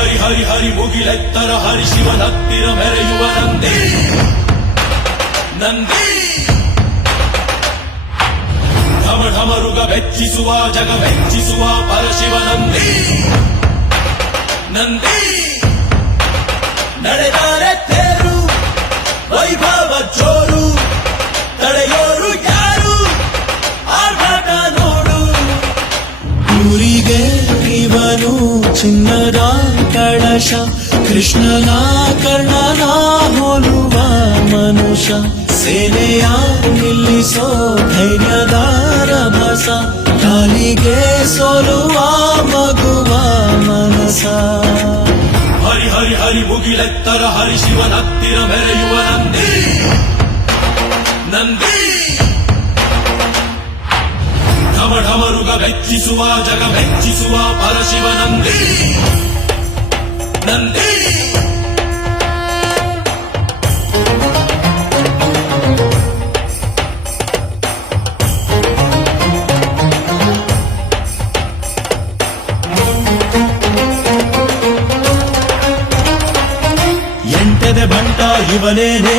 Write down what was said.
ಹರಿ ಹರಿ ಹರಿ ಮುಗಿಲೆತ್ತರ ಹರಿ ಶಿವನತ್ತಿರ ಮೆರೆಯುವ ನಂದಿ ನಂದಿ ಢಮ ಢಮರುಗ ಬೆಚ್ಚಿಸುವ ಜಗ ಬೆಚ್ಚಿಸುವ ಪರಶಿವ ನಂದಿ ನಂದಿ ನಡೆದಾರೆ ತೇರು ವೈಭವ ಜೋರು ತಡೆಯೋರು ಯಾರು ಆರ್ಭಟ ನೋಡು ಊರಿಗೆ ಇವನು ಚಿನ್ನದ ಕಳಶ ಕೃಷ್ಣನ ಕರ್ಣನ ಹೋಲುವ ಮನುಷ್ಯ ಸೇನೆಯ ನಿಲ್ಲಿಸೋ ಧೈರ್ಯದ ರಭಸ ಕಾಲಿಗೆ ಸೋಲುವ ಮಗುವ ಮನಸ ಹರಿ ಹರಿ ಹರಿ ಮುಗಿಲೆತ್ತರ ಹರಿ ಶಿವನತ್ತಿರ ಮೆರೆಯುವ ನಂದಿ ನಂದಿ ಢಮ ಢಮರುಗ ಬೆಚ್ಚಿಸುವ ಜಗ ಬೆಚ್ಚಿಸುವ ಪರಶಿವ ನಂದಿ ನಂದಿ ಎಂಟದೆ ಬಂಟ ಇವನೇನೆ